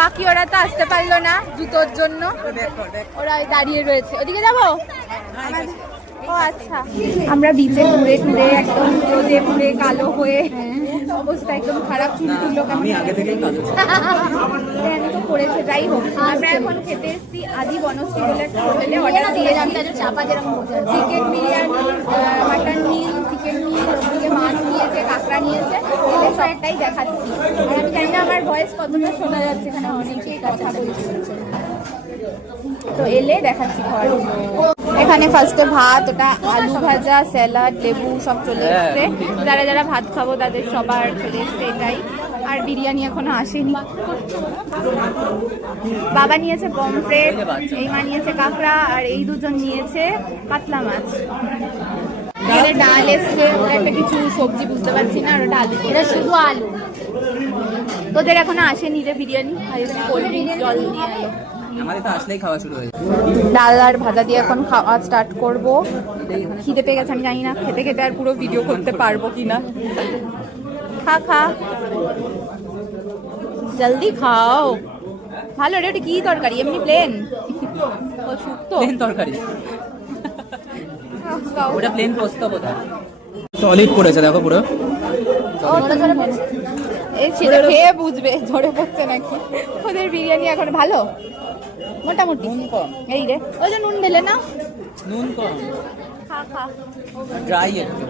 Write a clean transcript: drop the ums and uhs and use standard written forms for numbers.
বাকি ওরা তো আসতে পারলো না জুতোর জন্য, ওরা দাঁড়িয়ে রয়েছে। ওদিকে যাবো? ও আচ্ছা, আমরা বিচে ঘুরে ঘুরে একদম রোদে পুড়ে কালো হয়ে অবস্থা একদম খারাপ, চুল টুলো তো করেছে। যাই হোক, আমরা এখন খেতে এসেছি আদি বনশ্রী বলে একটা হোটেলে, অর্ডার দিয়েছি চিকেন বিরিয়ানি, মাটন মিল, চিকেন মিল, ওদিকে মাছ নিয়েছে, কাঁকড়া নিয়েছে, এদের সবটাই দেখাচ্ছি। আর আমি জানি না আমার ভয়েস কতটা শোনা যাচ্ছে, এখানে অনেকেই কথা বলছে, তো এলে দেখাচ্ছি খাওয়ার। এখানে ফার্স্টে ভাত, ওটা আলু ভাজা, স্যালাড, লেবু সব চলে এসছে। যারা যারা ভাত খাবো তাদের সবার চলে এসছে এটাই। আর বিরিয়ানি এখনো আসেনি। বাবা নিয়েছে পমফ্রেট, এই মা নিয়েছে কাঁকড়া, আর এই দুজন নিয়েছে কাতলা মাছ। এখানে ডাল এসছে, ওটা একটা কিছু সবজি বুঝতে পারছি না, আর ওটা আলু, এটা শুধু আলু। তোদের এখনো আসেনি রে বিরিয়ানি, আর কোল্ড ড্রিঙ্কস জল নিয়ে এলো। আমাদের তো আসলেই খাওয়া শুরু হয়ে যায়। ডাল আর ভাজা দিয়ে এখন খাওয়া স্টার্ট করবো। খিদে পেয়ে গেছে, আমি জানি না খেতে খেতে আর পুরো ভিডিও করতে পারবো কিনা। খা খা, জলদি খাও। ভালো রে, ওটা কি তরকারি? এমনি প্লেন? ও শুক্তো প্লেন তরকারি, ওটা প্লেন পোস্ত বোধহয়। সলিড পড়েছে দেখো পুরো। এই ছেলে খেয়ে বুঝবে ঝরে পড়ছে নাকি। ওদের বিরিয়ানি এখন ভালো মোটামুটি। এই রে, ওই যে নুন ঢেলে না, নুন কম, খা খা। ড্রাই একটু।